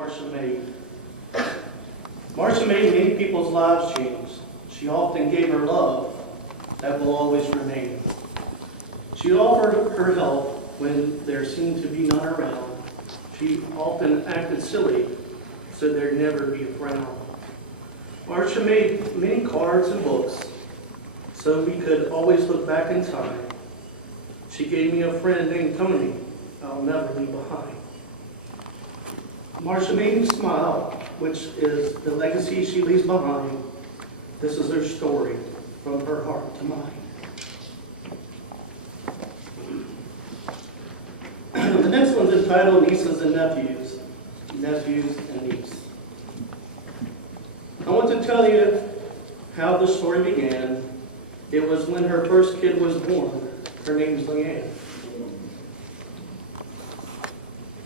Marcia made. Marcia made many people's lives change. She often gave her love that will always remain. She offered her help when there seemed to be none around. She often acted silly, so there'd never be a frown. Marcia made many cards and books, so we could always look back in time. She gave me a friend named Tony I'll never leave behind. Marcia made me smile, which is the legacy she leaves behind. This is her story, from her heart to mine. The next one's entitled Nieces and Nephews. Nephews and Niece. I want to tell you how the story began. It was when her first kid was born. Her name's Leanne.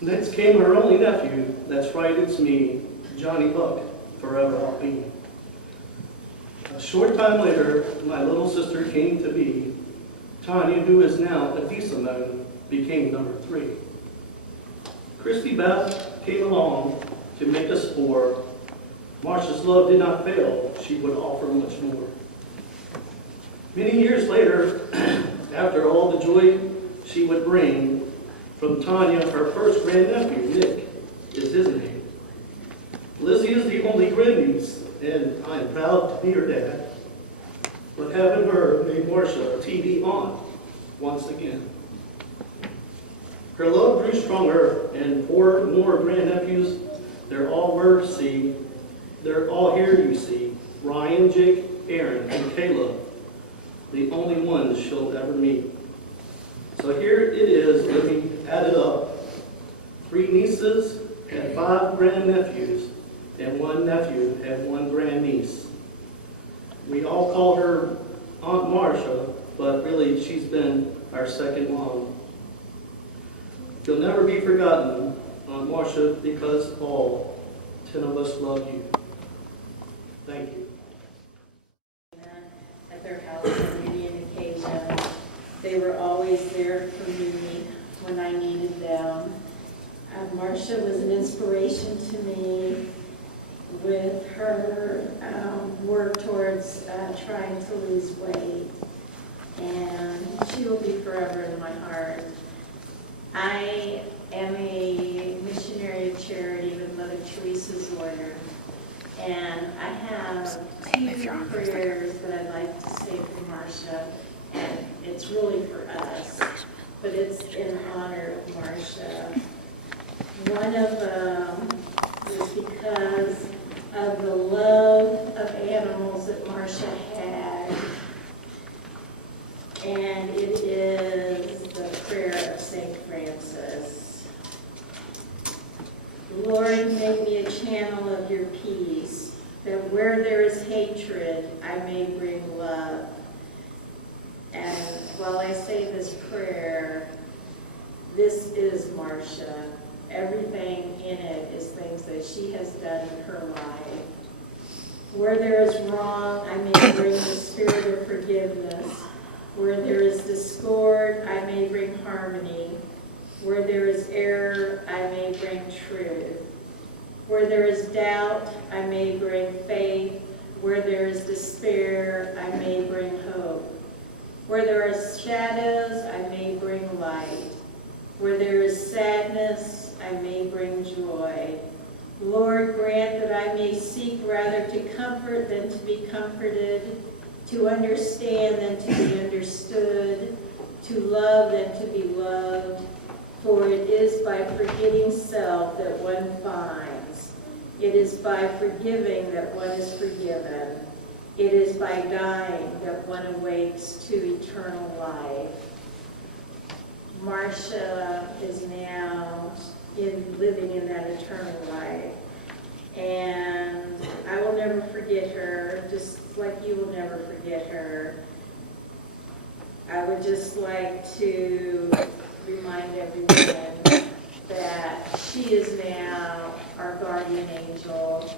Next came her only nephew. That's right, it's me, Johnny Buck, forever I'll be. A short time later, my little sister came to be. Tanya, who is now a Simone, became number 3. Christy Beth came along to make us 4. Marcia's love did not fail. She would offer much more. Many years later, after all the joy she would bring, from Tanya, her first grandnephew, Nick, is his name. Lizzie is the only grandniece, and I am proud to be her dad. But having her made Marcia TV on once again. Her love grew stronger, and 4 more grandnephews, they're all here, you see. Ryan, Jake, Aaron, and Caleb, the only ones she'll ever meet. So here it is, let me add it up. 3 nieces and 5 grandnephews, and 1 nephew and 1 grandniece. We all call her Aunt Marcia, but really she's been our second mom. You'll never be forgotten, Aunt Marcia, because all 10 of us love you. Thank you. At their house on many an occasion. They were always there for me when I needed them. Marcia was an inspiration to me with her work towards trying to lose weight, and she will be forever in my heart. I am a missionary of charity with Mother Teresa's Order, and I have 2 prayers that I'd like to say for Marcia, and it's really for us, but it's in honor of Marcia. One of them is because of the love of animals that Marcia had, and it is the prayer of St. Francis. Lord, make me a channel of your peace, that where there is hatred, I may bring love. And while I say this prayer, this is Marcia. Everything in it is things that she has done in her life. Where there is wrong, I may bring the spirit of forgiveness. Where there is discord, I may bring harmony. Where there is error, I may bring truth. Where there is doubt, I may bring faith. Where there is despair, I may bring hope. Where there are shadows, I may bring light. Where there is sadness, I may bring joy. Lord, grant that I may seek rather to comfort than to be comforted, to understand than to be understood, to love than to be loved. For it is by forgetting self that one finds. It is by forgiving that one is forgiven. It is by dying that one awakes to eternal life. Marcia is now living in that eternal life. And I will never forget her, just like you will never forget her. I would just like to remind everyone that she is now our guardian angel,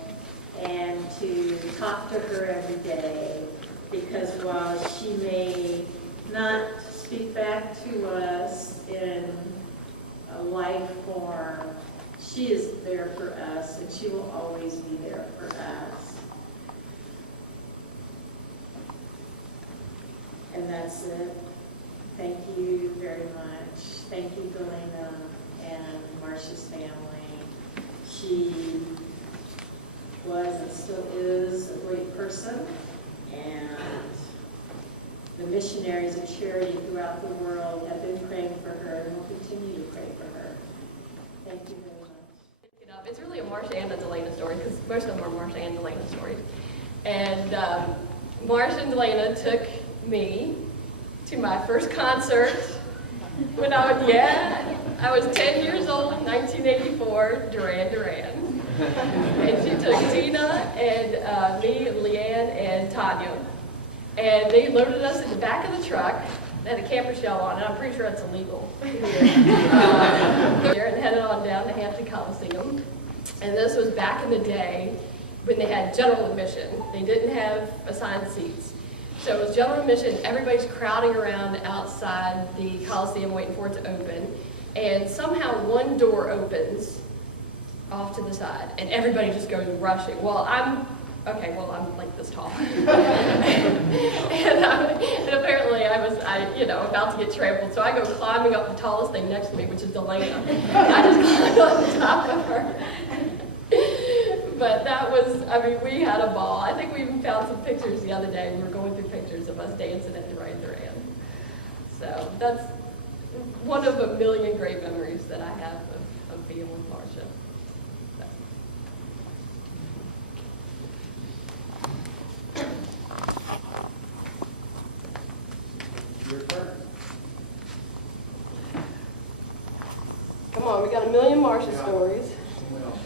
and to talk to her every day, because while she may not speak back to us in a life form, she is there for us, and she will always be there for us. And that's it. Thank you very much. Thank you, Galena and Marcia's family. She was and still is a great person, and the missionaries of charity throughout the world have been praying for her and will continue to pray for her. Thank you very much. It's really a Marcia and a Delana story, because most of them are Marcia and Delana stories. And Marcia and Delana took me to my first concert when I was 10 years old, 1984, Duran Duran. And she took Tina and me and Leanne and Tanya. And they loaded us in the back of the truck. They had a camper shell on it. I'm pretty sure it's illegal. And headed on down to Hampton Coliseum. And this was back in the day when they had general admission. They didn't have assigned seats. So it was general admission. Everybody's crowding around outside the Coliseum waiting for it to open. And somehow one door opens off to the side, and everybody just goes rushing. Well, I'm like this tall. and apparently I was about to get trampled, so I go climbing up the tallest thing next to me, which is Delana. I just climbed on top of her. But that was, we had a ball. I think we even found some pictures the other day. We were going through pictures of us dancing at Duran Duran. So that's one of a million great memories that I have of being with Marcia. Your turn. Come on, we got a million Marcia stories. Someone else.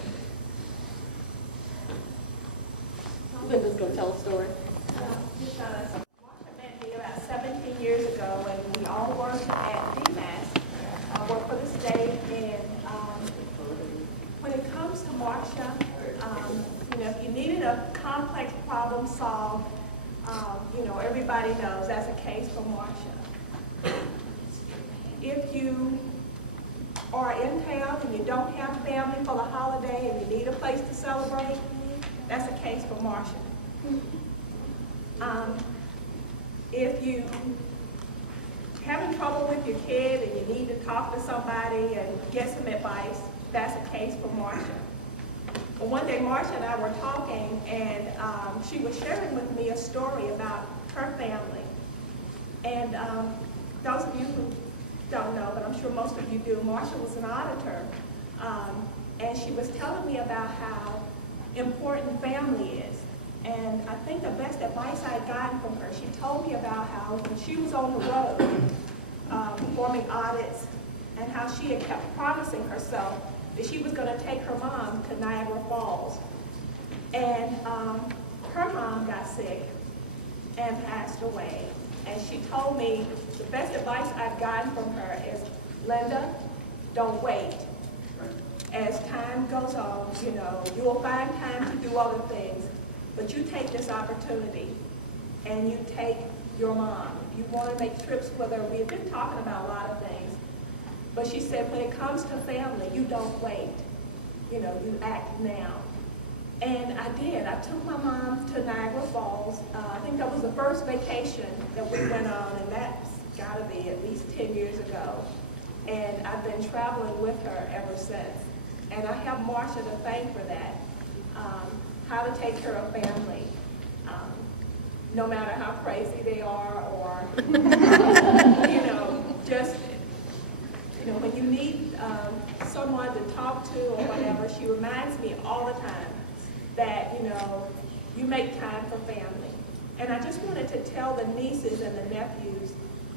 Linda's going to tell a story. Marcia met me about 17 years ago, and we all worked at DMAS, work for the state. And when it comes to Marcia, if you needed a complex problem solved, everybody knows that's a case for Marcia. If you are in town and you don't have family for the holiday and you need a place to celebrate, that's a case for Marcia. If you having trouble with your kid and you need to talk to somebody and get some advice, that's a case for Marcia. Well, one day Marcia and I were talking, and she was sharing with me a story about her family. And those of you who don't know, but I'm sure most of you do, Marcia was an auditor. And she was telling me about how important family is. And I think the best advice I had gotten from her, she told me about how when she was on the road performing audits, and how she had kept promising herself that she was going to take her mom to Niagara Falls. And her mom got sick and passed away. And she told me the best advice I've gotten from her is, Linda, don't wait. As time goes on, you will find time to do other things, but you take this opportunity and you take your mom. If you want to make trips with her, we've been talking about a lot of things, but she said when it comes to family, you don't wait. You act now. And I did. I took my mom to Niagara Falls. I think that was the first vacation that we went on, and that's got to be at least 10 years ago. And I've been traveling with her ever since. And I have Marcia to thank for that. How to take care of family, no matter how crazy they are, or just when you need someone to talk to or whatever. She reminds me all the time that you make time for family. And I just wanted to tell the nieces and the nephews.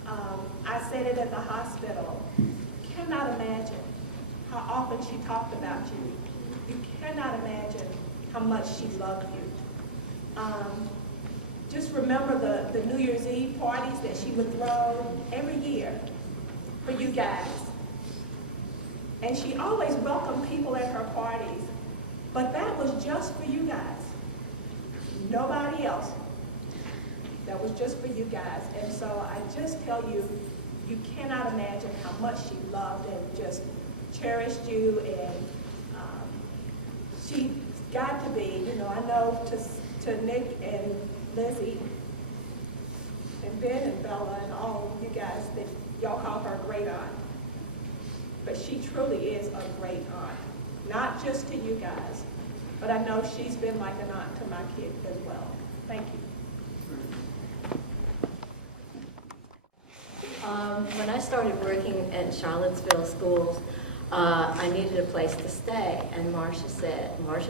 I said it at the hospital. Cannot imagine how often she talked about you. You cannot imagine how much she loved you. Just remember the New Year's Eve parties that she would throw every year for you guys. And she always welcomed people at her parties, but that was just for you guys. Nobody else. That was just for you guys. And so I just tell you, you cannot imagine how much she loved and just cherished you, and she's got to be, you know, I know to Nick and Lizzie and Ben and Bella and all you guys that y'all call her a great aunt. But she truly is a great aunt, not just to you guys, but I know she's been like an aunt to my kid as well. Thank you. When I started working at Charlottesville schools, I needed a place to stay, and Marcia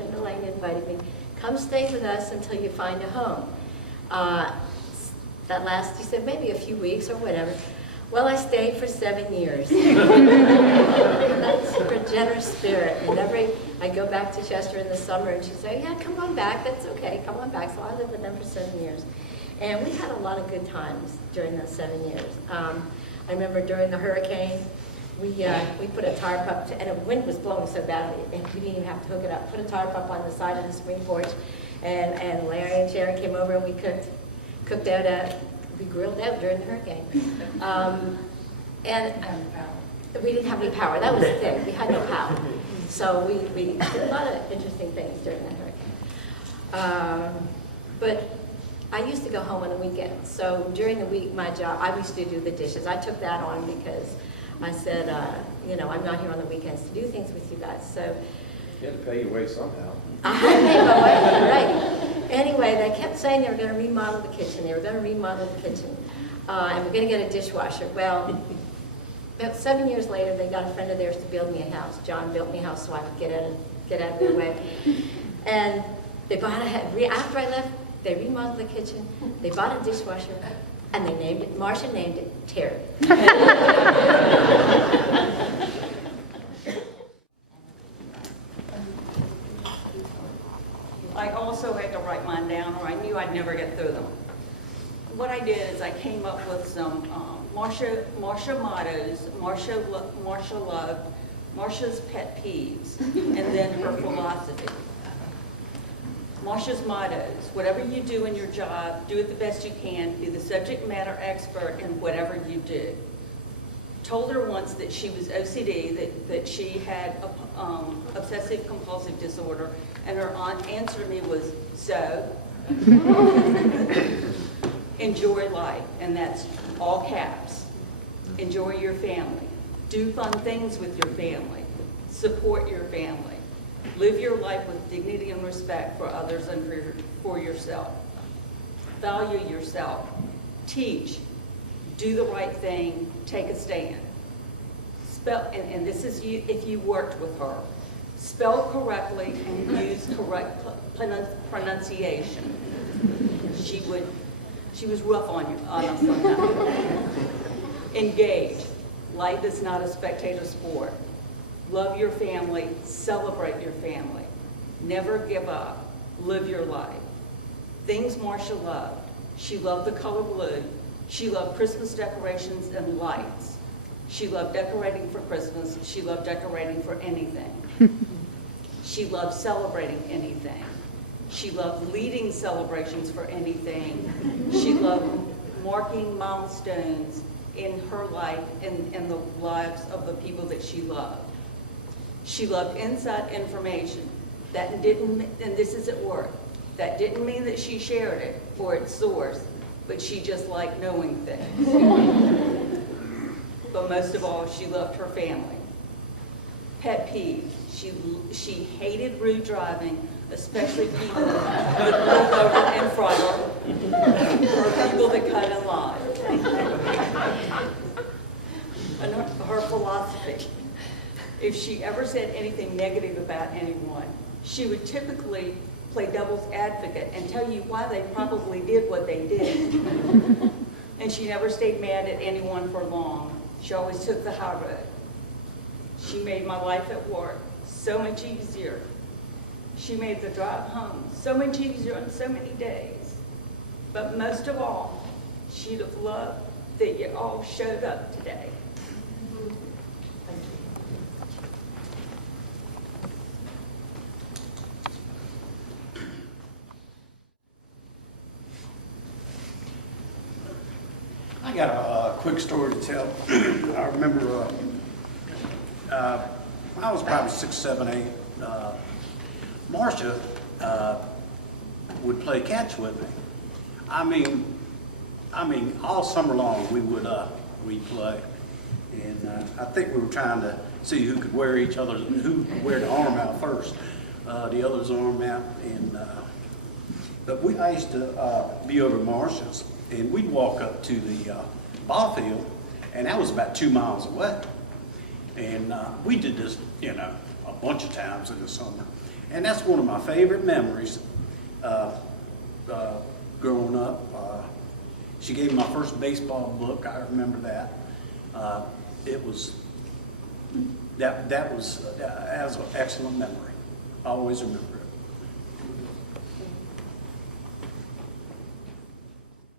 and Elaine invited me, come stay with us until you find a home. That lasted, she said, maybe a few weeks or whatever. Well, I stayed for 7 years. That's her generous spirit. Whenever I'd go back to Chester in the summer, and she'd say, yeah, come on back, that's okay, come on back. So I lived with them for 7 years. And we had a lot of good times during those 7 years. I remember during the hurricane, we put a tarp up, and the wind was blowing so badly, and we didn't even have to hook it up. Put a tarp up on the side of the screen porch, and Larry and Sharon came over, and we cooked out, we grilled out during the hurricane. And we didn't have any power. That was the thing. We had no power. So we did a lot of interesting things during that hurricane. But I used to go home on the weekends. So during the week, my job, I used to do the dishes. I took that on because I said, you know, I'm not here on the weekends to do things with you guys. So You had to pay your way somehow. I made my way, right. Anyway, they kept saying they were going to remodel the kitchen. They were going to remodel the kitchen. And we're going to get a dishwasher. Well, about 7 years later, they got a friend of theirs to build me a house. John built me a house so I could get out of their way. And they bought after I left, they remodeled the kitchen. They bought a dishwasher, and they named it, Marcia named it Terry. I also had to write mine down, or I knew I'd never get through them. What I did is I came up with some Marcia mottos, Marcia loved, Marcia's pet peeves, and then her philosophy. Marcia's mottos: whatever you do in your job, do it the best you can, be the subject matter expert in whatever you do. Told her once that she was OCD, that she had obsessive compulsive disorder, and her answer to me was, so? Enjoy life, and that's all caps. Enjoy your family. Do fun things with your family. Support your family. Live your life with dignity and respect for others and for yourself. Value yourself. Teach. Do the right thing. Take a stand. Spell, and this is you if you worked with her. Spell correctly and use correct pronunciation. She was rough on us on that. Engage. Life is not a spectator sport. Love your family. Celebrate your family. Never give up. Live your life. Things Marcia loved. She loved the color blue. She loved Christmas decorations and lights. She loved decorating for Christmas. She loved decorating for anything. She loved celebrating anything. She loved leading celebrations for anything. She loved marking milestones in her life and the lives of the people that she loved. She loved inside information. That didn't, and this is at work, that didn't mean that she shared it or its source, but she just liked knowing things. But most of all, she loved her family. Pet peeve. She hated rude driving, especially people that pulled over in front of her, or people that cut in line. And her philosophy. If she ever said anything negative about anyone, she would typically play devil's advocate and tell you why they probably did what they did. And she never stayed mad at anyone for long. She always took the high road. She made my life at work so much easier. She made the drive home so much easier on so many days. But most of all, she'd have loved that you all showed up today. I got a quick story to tell. I remember I was probably 6, 7, 8. Marcia would play catch with me. I mean, all summer long we'd play, and I think we were trying to see who could wear who could wear the arm out first, the other's arm out, and but I used to be over at Marcia's, and we'd walk up to the ball field, and that was about 2 miles away, and we did this, a bunch of times in the summer, and that's one of my favorite memories. Growing up, she gave me my first baseball book. I remember that. That was an excellent memory. I always remember.